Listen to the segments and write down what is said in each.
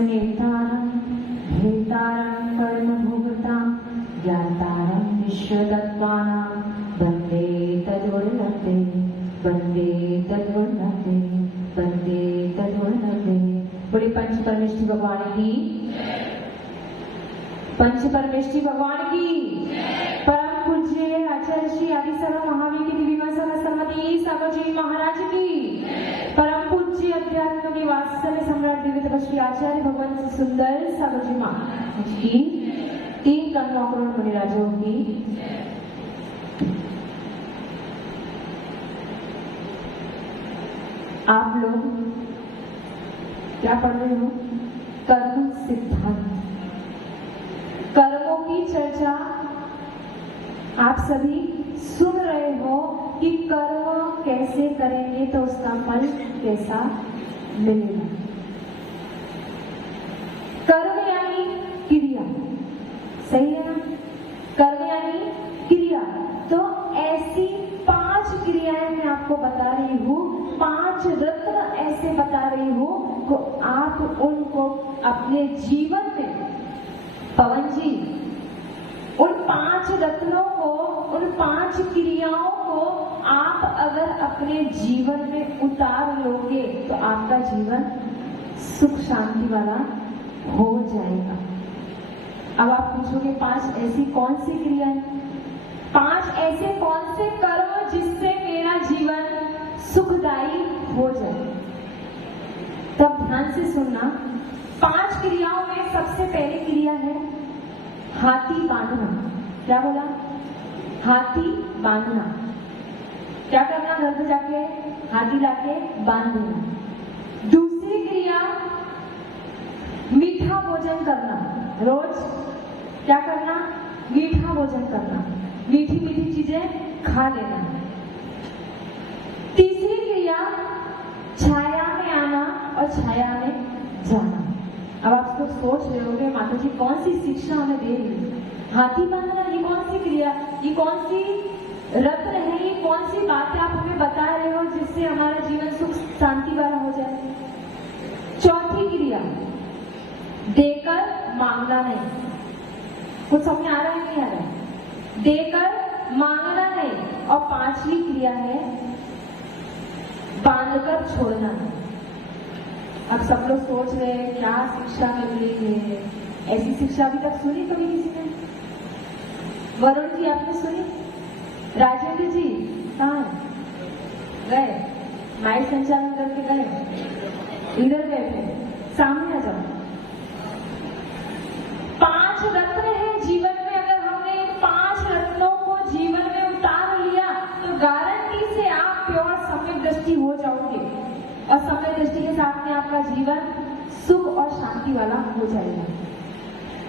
नेतारं भेतारं कर्मभोगतां ज्ञातारं विश्वतत्त्वानां वन्दे तद्वल्लभे वन्दे तद्वल्लभे वन्दे तद्वल्लभे। बड़ी पंच परमेष्ठी भगवान की, पंच परमेष्ठी भगवान की, परम पूज्य आचार्य श्री आदि सर्व महावीर की दिव्य सरस्वती सागरजी महाराज की, परम पूज्य अध्यात्म के वात्सल्य सम्राट दिव्य तपस्वी आचार्य भगवान सुंदर सागरजी महाराज की, तीन करोड़ करोड़ मुनिराजों की, आप लोग क्या पढ़ रहे हो? कर्म सिद्धांत। कर्मों की चर्चा आप सभी सुन रहे हो कि कर्म कैसे करेंगे तो उसका फल कैसा मिलेगा। कर्म यानी क्रिया, सही है ना? कर्म यानी क्रिया। तो ऐसी 5 क्रियाएं मैं आपको बता रही हूँ, 5 रत्न ऐसे बता रही हूँ को आप उनको अपने जीवन में, पवन जी, उन 5 रत्नों को, उन 5 क्रियाओं को आप अगर अपने जीवन में उतार लोगे तो आपका जीवन सुख शांति वाला हो जाएगा। अब आप पूछोगे 5 ऐसी कौन सी क्रियाएं, 5 ऐसे कौन से कर्म जिससे मेरा जीवन सुखदायी हो जाए? तब ध्यान से सुनना। 5 क्रियाओं में सबसे पहली क्रिया है हाथी बांधना। क्या बोला? हाथी बांधना। क्या करना? घर पे जाके हाथी लाके बांध देना। दूसरी क्रिया मीठा भोजन करना। रोज क्या करना? मीठा भोजन करना, मीठी मीठी चीजें खा लेना। तीसरी क्रिया छाया में आना और छाया में जाना। अब आप लोग सोच रहे होंगे माता जी कौन सी शिक्षा हमें दे रही है? हाथी बांधना ये कौन सी क्रिया, ये कौन सी रत्न है, ये कौन सी बातें आप हमें बता रहे हो जिससे हमारा जीवन सुख शांति वाला हो जाए? चौथी क्रिया देकर मांगना नहीं। कुछ समझ आ रहा है नहीं आ रहा है? देकर मांगना नहीं। और 5वीं क्रिया है बांधकर छोड़ना। अब सब लोग सोच रहे हैं क्या शिक्षा मिल रही है? ऐसी शिक्षा अभी तक सुनी कभी किसी ने? वरुण जी आपने सुनी? राजेंद्र जी कहाँ गए? माइक संचालन करके गए? इधर गए थे, सामने आ जाओ। 5 रत्न है जीवन में। अगर हमने इन 5 रत्नों को जीवन में उतार लिया तो गारंटी से आप प्योर सम्यक दृष्टि हो जाओगे और सम्यक दृष्टि के साथ में आपका जीवन सुख और शांति वाला हो जाएगा।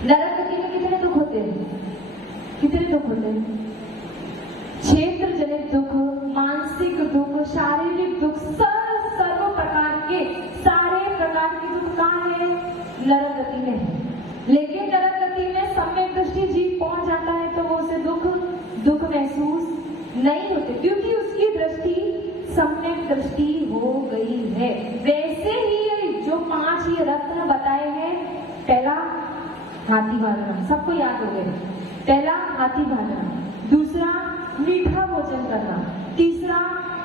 नरक गति में कितने दुख होते हैं? कितने दुख होते हैं? क्षेत्र जनित दुख, मानसिक दुख, शारीरिक दुख, सर्व प्रकार के, सारे प्रकार के दुख कहाँ है? नरक गति में है। लेकिन नरक गति में सम्यक दृष्टि जीव पहुंच जाता है तो वो उसे दुख महसूस नहीं होते, क्योंकि उसकी दृष्टि सम्यक दृष्टि हो गई है। वैसे ही जो 5 ये रत्न बताए हैं, पहला हाथी बांधना, सबको याद हो गया। पहला हाथी बांधना, दूसरा मीठा भोजन करना, तीसरा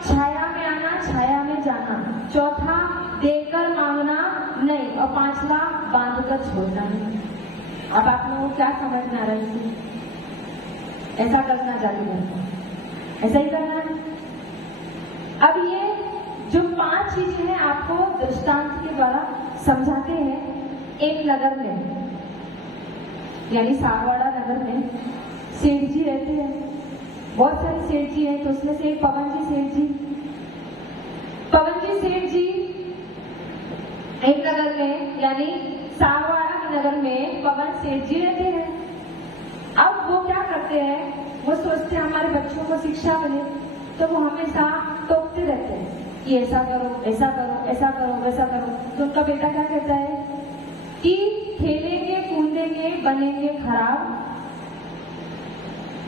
छाया में आना, छाया में जाना, चौथा देकर मांगना नहीं, और 5वां बांधकर छोड़ना नहीं। अब आप लोगों को क्या समझ में आ रहा है? ऐसा करना जारी रहता, ऐसा ही करना है। अब ये जो 5 चीजें हैं आपको दृष्टांत के द्वारा समझाते हैं। एक नगर में, यानी सागवाड़ा नगर में सेठ जी रहते हैं। बहुत सारे सेठ जी हैं, तो उसमें से एक पवन जी सेठ जी सेठ जी एक नगर में, यानी सागवाड़ा के नगर में पवन सेठ जी रहते हैं। अब वो क्या करते हैं? वो सोचते हैं हमारे बच्चों को शिक्षा मिले, तो वो हमेशा टोकते रहते हैं कि ऐसा करो, ऐसा करो, ऐसा करो, वैसा करो। तो उनका बेटा क्या कहता है कि खेलेंगे कूदेंगे बनेंगे खराब,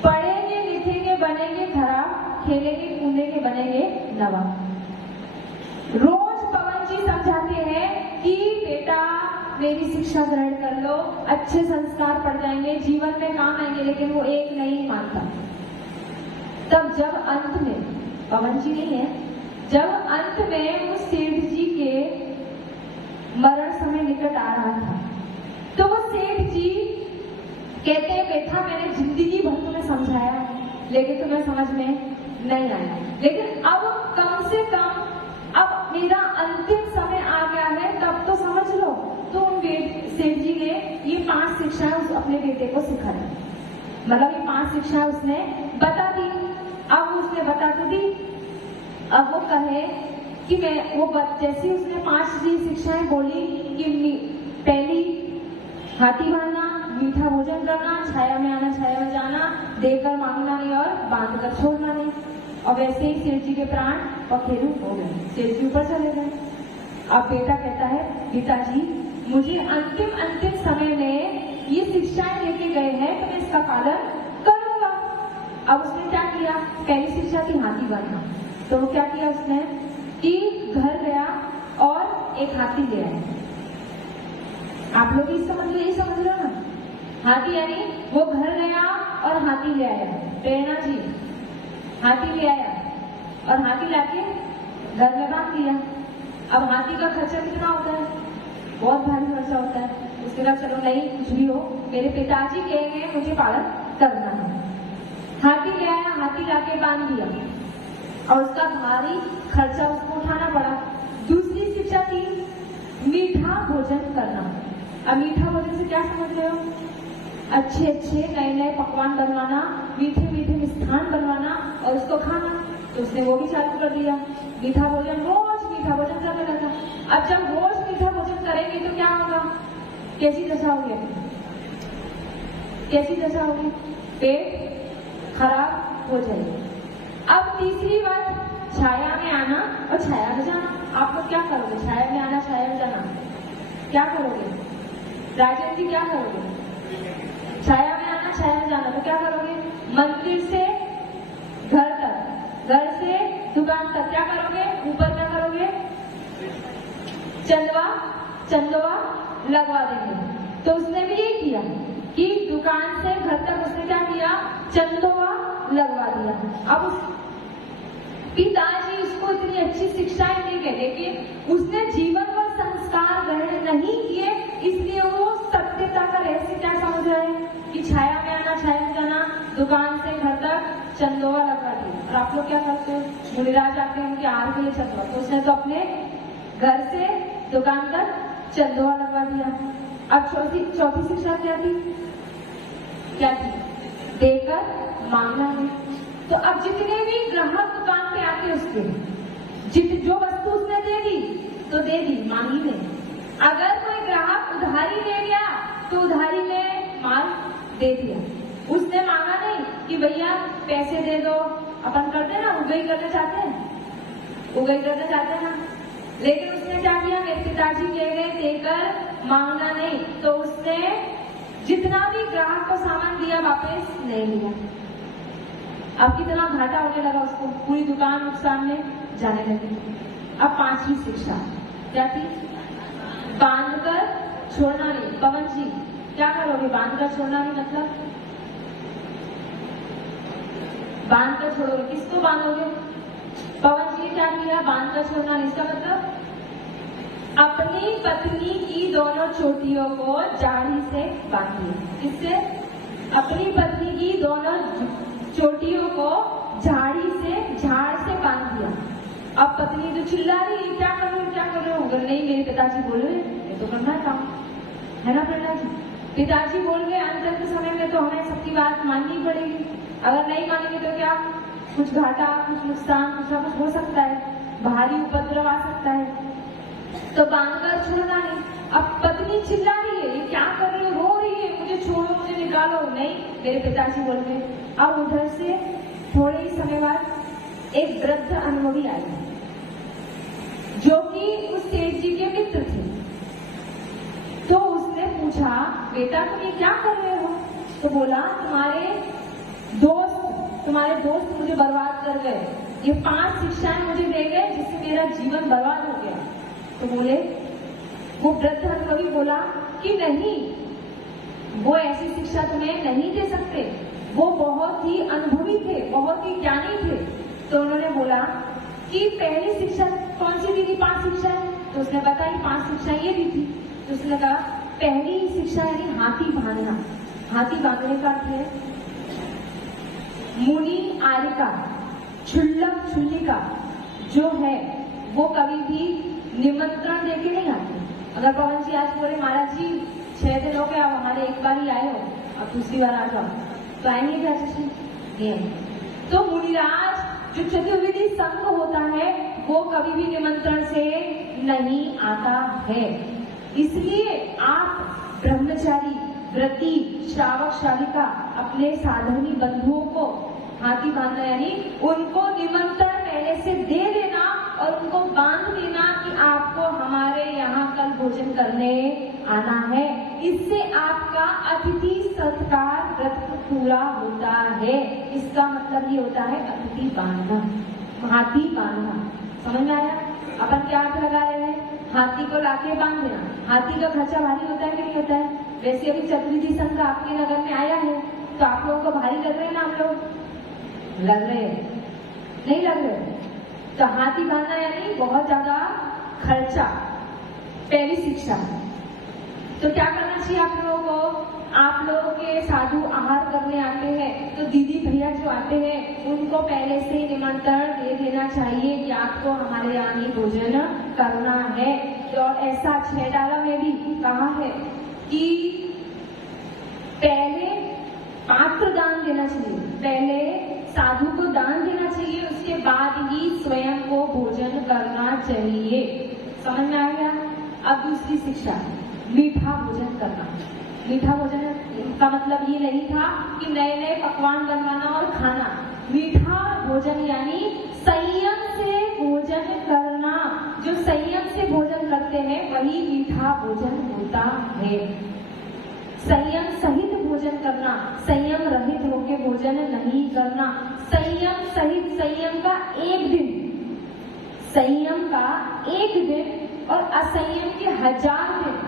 पढ़ेंगे लिखेंगे बनेंगे खराब, खेलेंगे कूदेंगे बनेंगे नवाब। रोज पवन जी समझाते हैं कि बेटा मेरी शिक्षा ग्रहण कर लो, अच्छे संस्कार पड़ जाएंगे, जीवन में काम आएंगे, लेकिन वो एक नहीं मानता। तब जब अंत में, पवन जी नहीं है, जब अंत में उस सेठ जी के मरण समय निकट आ रहा था, तो वो सेठ जी कहते हैं बेटा मैंने जिंदगी भर तुम्हें समझाया लेकिन तुम्हें समझ में नहीं आया, लेकिन अब कम से कम अब मेरा अंतिम समय आ गया है, तब तो समझ लो। तो उन सेठ जी ने ये 5 शिक्षाएं अपने बेटे को सिखा दी, मतलब ये 5 शिक्षाएं उसने बता दी। अब उसने बता तो दी, अब वो कहे कि मैं वो जैसी उसने 5 शिक्षाएं बोली कि पहली हाथी बनना, मीठा भोजन करना, छाया में आना छाया में जाना, देकर मांगना नहीं और बांध कर छोड़ना नहीं। और वैसे ही सेठ जी के प्राण पखेरु हो गए, सेठ जी ऊपर चले गए। अब बेटा कहता है पिताजी मुझे अंतिम समय में ये शिक्षाएं लेके गए हैं तो मैं इसका पालन करूंगा। अब उसने क्या किया, पहली शिक्षा थी हाथी बनना, तो वो क्या किया उसने कि घर गया और एक हाथी ले आया। आप लोग यही समझ लो ना, हाथी यानी वो घर गया और हाथी ले आया। प्रेरणा जी हाथी ले आया और हाथी लाके घर में बांध दिया। अब हाथी का खर्चा कितना होता है, बहुत भारी खर्चा होता है। उसके बाद चलो नहीं कुछ भी हो, मेरे पिताजी कहेंगे मुझे पालन करना है। हाथी ले आया, हाथी लाके बांध दिया और उसका भारी खर्चा उसको उठाना पड़ा। दूसरी शिक्षा थी मीठा भोजन करना। अब मीठा भोजन से क्या समझ रहे हो, अच्छे नए पकवान बनवाना, मीठे मिष्ठान बनवाना और उसको खाना। तो उसने वो भी चालू कर दिया, मीठा भोजन, रोज मीठा भोजन करने लगा। अब जब रोज मीठा भोजन करेंगे तो क्या होगा, कैसी दशा होगी, पेट खराब हो जाएगी। अब तीसरी बात छाया में आना और छाया में जाना। आप लोग क्या करोगे, छाया में आना छाया में जाना क्या करोगे, राजन जी क्या करोगे, छाया में आना छाया में जाना तो क्या करोगे, मंदिर से घर तक, घर से दुकान तक क्या करोगे, ऊपर क्या करोगे, चंदवा लगवा देंगे। तो उसने भी ये किया कि दुकान से घर तक उसने क्या किया, चंदवा लगवा दिया। अब उस पिताजी उसको इतनी अच्छी शिक्षाएं दे गए, लेकिन उसने जीवन पर संस्कार ग्रहण नहीं किए, इसलिए वो सत्यता का रहस्य क्या समझ रहे हैं कि छाया में आना छाया में जाना, दुकान से घर तक चंदोवा लगवा दिया। और आप लोग क्या करते हैं, मुनिराज आते हैं उनके आहार के लिए चंदोवा, तो उसने तो अपने घर से दुकान तक चंदोवा लगवा दिया। अब चौथी शिक्षा क्या थी, देकर मांगना नहीं। तो अब जितने भी ग्राहक दुकान पे आते उसके जो वस्तु उसने दे दी तो दे दी, मांगी नहीं। अगर कोई ग्राहक उधारी ले गया तो उधारी में माल दे दिया, उसने मांगा नहीं कि भैया पैसे दे दो। अपन करते हैं ना, उगई करना चाहते हैं ना, लेकिन उसने क्या किया, मेरे पिताजी कह गए देकर मांगना नहीं, तो उसने जितना भी ग्राहक को सामान दिया वापस नहीं लिया। अब कितना घाटा होने लगा उसको, पूरी दुकान नुकसान में जाने लगी। अब 5वीं शिक्षा क्या थी, बांधकर छोड़ना नहीं। पवन जी क्या करोगे, बांधकर छोड़ना नहीं मतलब बांधकर छोड़ोगे, किसको बांधोगे, पवन जी ने क्या किया, बांधकर छोड़ना नहीं, इसका मतलब अपनी पत्नी की दोनों चोटियों को झाड़ी से बांधिए। किससे, अपनी पत्नी की दोनों चोटियों को झाड़ से बांध दिया। अब पत्नी तो चिल्ला रही है, क्या कर रहे हो, अगर नहीं मेरे पिताजी बोल रहे ये तो करना है काम, है ना प्रेरणा जी। पिताजी बोल गए अंत के समय में तो हमें सबकी बात माननी पड़ेगी, अगर नहीं मानेंगे तो क्या, कुछ घाटा, कुछ नुकसान, कुछ ना कुछ हो सकता है, भारी उपद्रव आ सकता है। तो बांधकर छोड़ना नहीं। अब पत्नी चिल्ला रही है, ये क्या कर रही है, रो रही है, मुझे छोड़ो, मुझे निकालो, नहीं मेरे पिताजी बोल गए। अब उधर से थोड़े ही समय बाद एक वृद्ध अनुभवी आई जो कि उस सेठ जी के मित्र थे। तो उसने पूछा, बेटा तुम ये क्या कर रहे हो, तो बोला तुम्हारे दोस्त मुझे बर्बाद कर गए, ये 5 शिक्षाएं मुझे दे गए जिससे मेरा जीवन बर्बाद हो गया। तो बोले वो वृद्ध कवि बोला कि नहीं, वो ऐसी शिक्षा तुम्हें नहीं दे सकते, वो बहुत ही अनुभवी थे, बहुत ही ज्ञानी थे। तो उन्होंने बोला कि पहली शिक्षा कौन सी दी थी? 5 शिक्षा। तो उसने बताई 5 शिक्षा ये दी थी। तो उसने कहा पहली शिक्षा यानी हाथी बांधना। हाथी बांधने का अर्थ है मुनि आरिका क्षुल्लक क्षुल्लिका जो है वो कभी भी निमंत्रण देके नहीं आते। अगर पवन जी आज बोले महाराज जी 6 दिन हो गए, आप हमारे एक बार ही आए हो, अब दूसरी बार आ जाओ, तो आएंगे क्या? नहीं। तो मुनिराज जो चतुर्विधि संघ होता है वो कभी भी निमंत्रण से नहीं आता है। इसलिए आप ब्रह्मचारी, व्रती, श्रावक, श्राविका अपने साधनी बंधुओं को हाथी बांधना यानी उनको निमंत्रण पहले से दे देना और उनको बांध देना कि आपको हमारे यहाँ कल भोजन करने आना है। इससे आपका अतिथि सत्कार व्रत पूरा होता है। इसका मतलब ये होता है अतिथि बांधना, हाथी बांधना। समझ में आया? अपन क्या अर्थ लगा रहे हैं? हाथी को लाके बांध देना। हाथी का खर्चा भारी होता है कि नहीं होता है? वैसे अभी चतुर्विधि संघ आपके नगर में आया है तो आप लोगों को भारी लग रहे हैं ना? हम लोग लग रहे हैं? नहीं लग रहे? तो हाथी बांधना यानी बहुत ज्यादा खर्चा। पहली शिक्षा। तो क्या करना चाहिए आप लोगों को? आप लोगों के साधु आहार करने आते हैं तो दीदी भैया जो आते हैं उनको पहले से निमंत्रण दे देना चाहिए कि आपको हमारे यहाँ ही भोजन करना है। तो ऐसा 6 डाला में भी कहा है कि पहले पात्र दान देना चाहिए, पहले साधु को दान देना चाहिए, उसके बाद ही स्वयं को भोजन करना चाहिए। समझ में आ गया? अब दूसरी शिक्षा, मीठा भोजन करना। मीठा भोजन का मतलब ये नहीं था कि नए नए पकवान बनवाना और खाना। मीठा भोजन यानी संयम से भोजन करना। जो संयम से भोजन करते हैं वही मीठा भोजन होता है। संयम सहित भोजन करना, संयम रहित होकर भोजन नहीं करना। संयम सहित, संयम का एक दिन, संयम का एक दिन और असंयम के 1000 दिन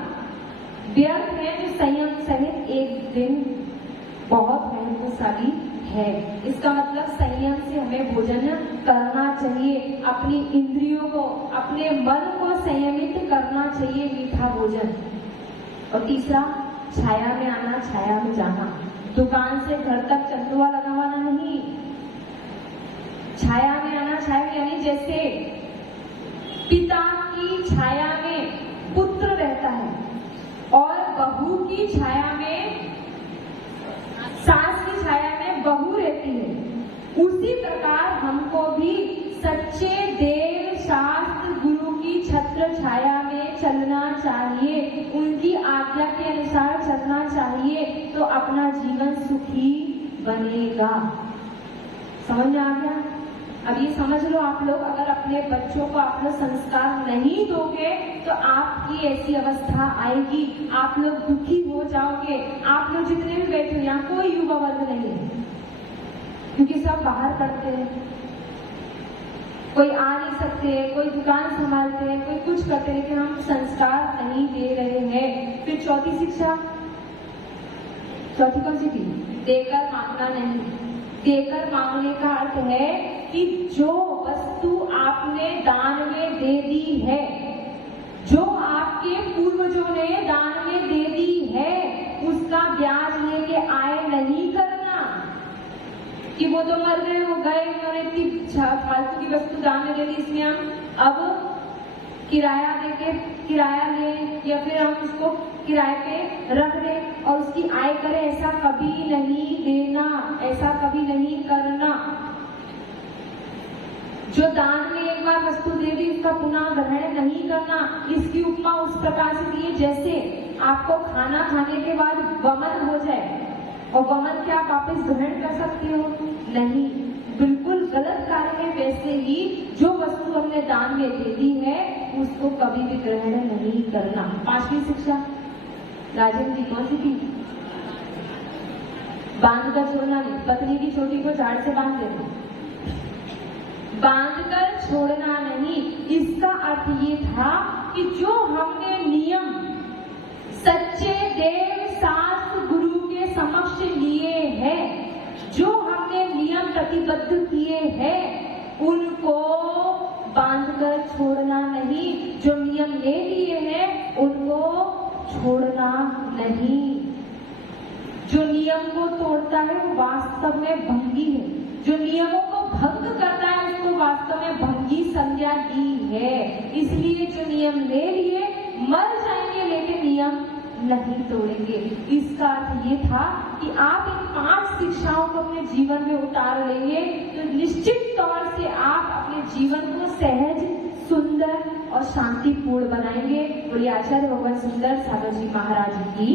व्यर्थ है। जो संयम सहित एक दिन बहुत महत्वशाली है। इसका मतलब संयम से हमें भोजन करना चाहिए। अपनी इंद्रियों को, अपने मन को संयमित करना चाहिए, मीठा भोजन। और तीसरा, छाया में आना, छाया में जाना। दुकान से घर तक चंदुआ लगावाना नहीं। छाया में आना, छाया में यानी जैसे पिता की छाया में पुत्र रहता है और बहू की छाया में, सास की छाया में बहू रहती है, उसी प्रकार हमको भी सच्चे देव शास्त्र गुरु की छत्र छाया में चलना चाहिए, उनकी आज्ञा के अनुसार चलना चाहिए, तो अपना जीवन सुखी बनेगा। समझ में आ गया? अब ये समझ लो आप लोग, अगर अपने बच्चों को आप लोग संस्कार नहीं दोगे तो आपकी ऐसी अवस्था आएगी, आप लोग दुखी हो जाओगे। आप लोग जितने भी बैठे हो यहाँ कोई युवा वर्ग नहीं है, क्योंकि सब बाहर पढ़ते हैं, कोई आ नहीं सकते, कोई दुकान संभालते हैं, कोई कुछ करते हैं, लेकिन हम संस्कार नहीं दे रहे हैं। फिर चौथी शिक्षा, चौथी कौन सी थी? देकर मांगना नहीं। देकर मांगने का अर्थ है कि जो वस्तु आपने दान में दे दी है, जो आपके पूर्वजों ने दान में दे दी है, उसका ब्याज लेके आए नहीं करना कि वो तो मर गए, वो गए, उन्होंने इतनी फालतू की वस्तु दान में दे दी, इसमें हम अब किराया देके किराया लें या फिर हम उसको किराए पे रख दें और उसकी आय करें। ऐसा कभी नहीं देना, ऐसा कभी नहीं करना। जो दान में एक बार वस्तु दे दी उसका पुनः ग्रहण नहीं करना। इसकी उपमा उस प्रकार से दी जैसे आपको खाना खाने के बाद वमन हो जाए और वमन क्या आप वापस ग्रहण कर सकते हो? नहीं, बिल्कुल गलत कार्य है। वैसे ही जो वस्तु हमने दान में दे दी है उसको कभी भी ग्रहण नहीं करना। 5वीं शिक्षा राजेंद्र जी कौन सी थी? बांध कर छोड़ना नहीं। पत्नी की छोटी को झाड़ से बांध देना, बांध कर छोड़ना नहीं। इसका अर्थ ये था कि जो हमने नियम सच्चे देव शास्त्र गुरु के समक्ष लिए हैं, जो हमने नियम प्रतिबद्ध किए हैं, उनको बांधकर छोड़ना नहीं। जो नियम ले लिए हैं उनको छोड़ना नहीं। जो नियम को तोड़ता है वो वास्तव में भंगी है। जो नियमों को भंग करता है उसको वास्तव में भंगी संज्ञा दी है। इसलिए जो नियम ले लिए मर जाएंगे लेकिन नियम नहीं तोड़ेंगे। इसका अर्थ ये था कि आप इन 5 शिक्षाओं को अपने जीवन में उतार लेंगे तो निश्चित तौर से आप अपने जीवन को सहज, सुंदर और शांतिपूर्ण बनाएंगे। बोलिए आचार्य भगवान सुंदर सागर जी महाराज की।